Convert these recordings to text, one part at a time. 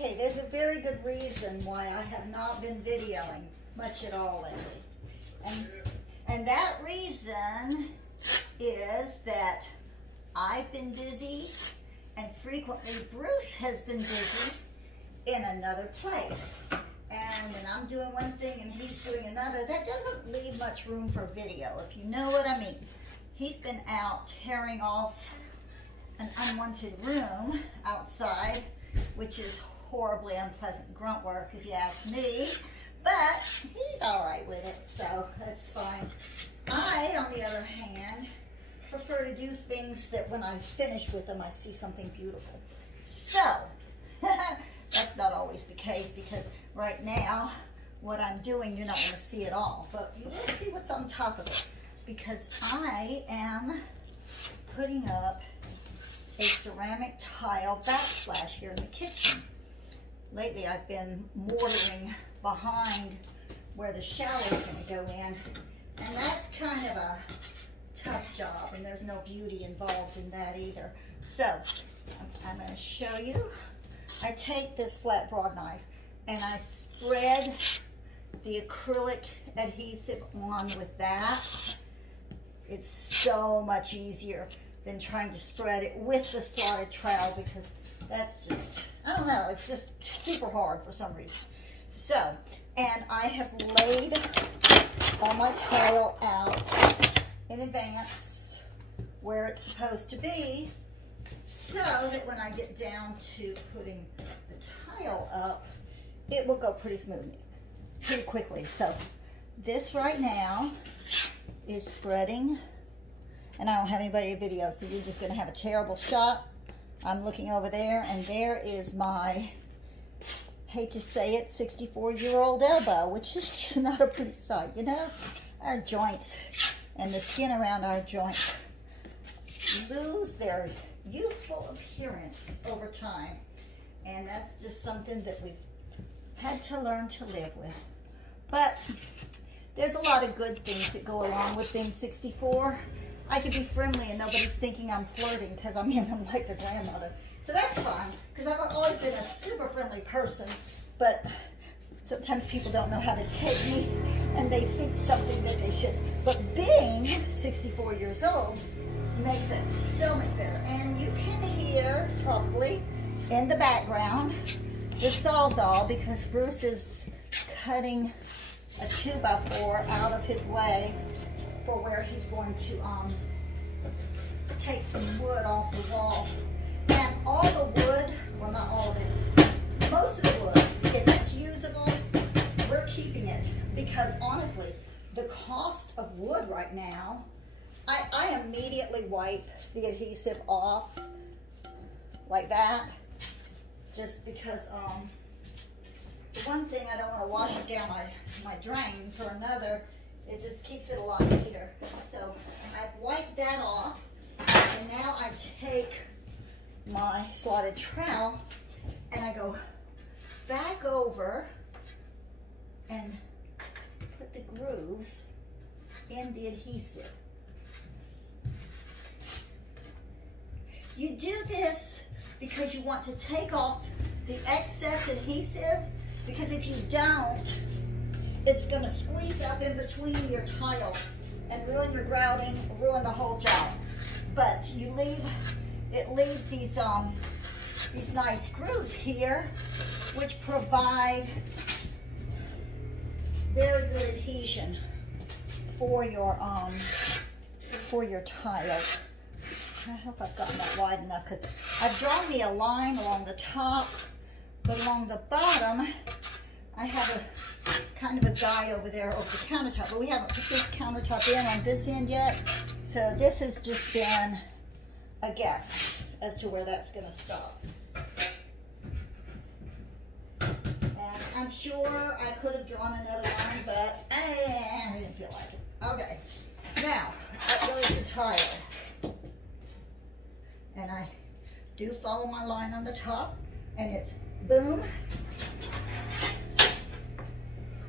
Okay, there's a very good reason why I have not been videoing much at all lately. And that reason is that I've been busy, and frequently Bruce has been busy in another place. And when I'm doing one thing and he's doing another, that doesn't leave much room for video, if you know what I mean. He's been out tearing off an unwanted room outside, which is horribly unpleasant grunt work if you ask me, but he's all right with it, so that's fine. I, on the other hand, prefer to do things that when I'm finished with them, I see something beautiful. So, that's not always the case, because right now, what I'm doing, you're not going to see it all, but you will see what's on top of it, because I am putting up a ceramic tile backsplash here in the kitchen. Lately, I've been mortaring behind where the shower is going to go in, and that's kind of a tough job, and there's no beauty involved in that either. So, I'm going to show you. I take this flat broad knife and I spread the acrylic adhesive on with that. It's so much easier than trying to spread it with the slotted trowel, because that's just, I don't know, it's just super hard for some reason. So, and I have laid all my tile out in advance where it's supposed to be, so that when I get down to putting the tile up, it will go pretty smoothly, pretty quickly. So this right now is spreading, and I don't have anybody to video, so you're just gonna have a terrible shot. I'm looking over there, and there is my, hate to say it, 64-year-old elbow, which is just not a pretty sight, you know? Our joints and the skin around our joints lose their youthful appearance over time, and that's just something that we've had to learn to live with. But there's a lot of good things that go along with being 64. I can be friendly and nobody's thinking I'm flirting because I'm in them like their grandmother. So that's fine, because I've always been a super friendly person, but sometimes people don't know how to take me and they think something that they should. But being 64 years old makes it so much better. And you can hear probably in the background the Sawzall, because Bruce is cutting a 2x4 out of his way for where he's going to take some wood off the wall. And all the wood, well, not all of it, most of the wood, if it's usable, we're keeping it, because honestly, the cost of wood right now, I immediately wipe the adhesive off like that, just because for one thing, I don't want to wash it down my drain. For another, it just keeps it a lot neater. So I've wiped that off, and now I take my slotted trowel and I go back over and put the grooves in the adhesive. You do this because you want to take off the excess adhesive, because if you don't, it's going to squeeze up in between your tiles and ruin your grouting, ruin the whole job. But you leave, it leaves these nice grooves here, which provide very good adhesion for your tiles. I hope I've gotten that wide enough, because I've drawn me a line along the top, but along the bottom, I have a kind of a guide over there over the countertop, but we haven't put this countertop in on this end yet, so this has just been a guess as to where that's going to stop. And I'm sure I could have drawn another line, but I didn't feel like it. Okay, now that goes the tile. And I do follow my line on the top, and it's boom.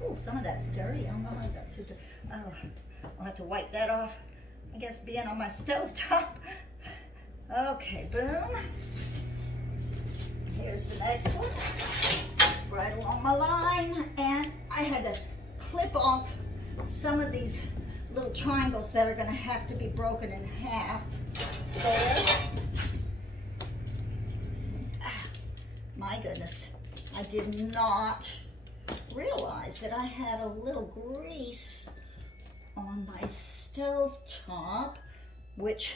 Oh, some of that's dirty. I don't know how that's so dirty. Oh, I'll have to wipe that off. I guess being on my stove top. Okay, boom. Here's the next one. along my line, and I had to clip off some of these little triangles that are going to have to be broken in half. There. My goodness, I did not realize that I had a little grease on my stove top, which,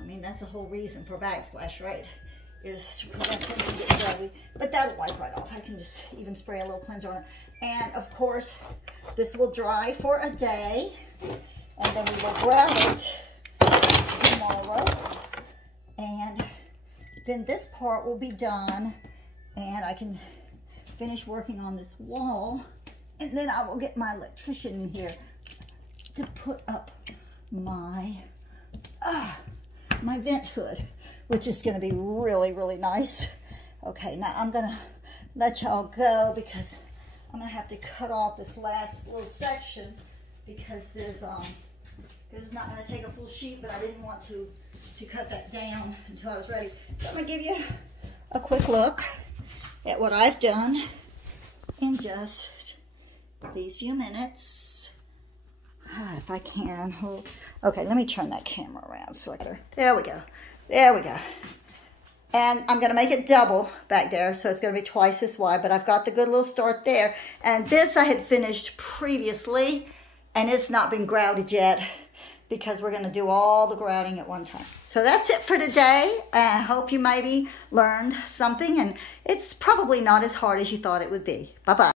I mean, that's the whole reason for Backsplash, right? Is to prevent things from getting dirty. But that'll wipe right off. I can just even spray a little cleanser on it. And of course, this will dry for a day, and then we will grab it tomorrow. And then this part will be done, and I can finish working on this wall, and then I will get my electrician in here to put up my my vent hood, which is going to be really, really nice. Okay, now I'm going to let y'all go because I'm going to have to cut off this last little section because there's this is not going to take a full sheet, but I didn't want to cut that down until I was ready. So I'm going to give you a quick look at what I've done in just these few minutes. If I can hold. Okay, let me turn that camera around so I can. There we go. There we go. And I'm going to make it double back there, so it's going to be twice this wide, but I've got the good little start there. And this I had finished previously, and it's not been grouted yet because we're going to do all the grouting at one time. So that's it for today. I hope you maybe learned something, and it's probably not as hard as you thought it would be. Bye-bye.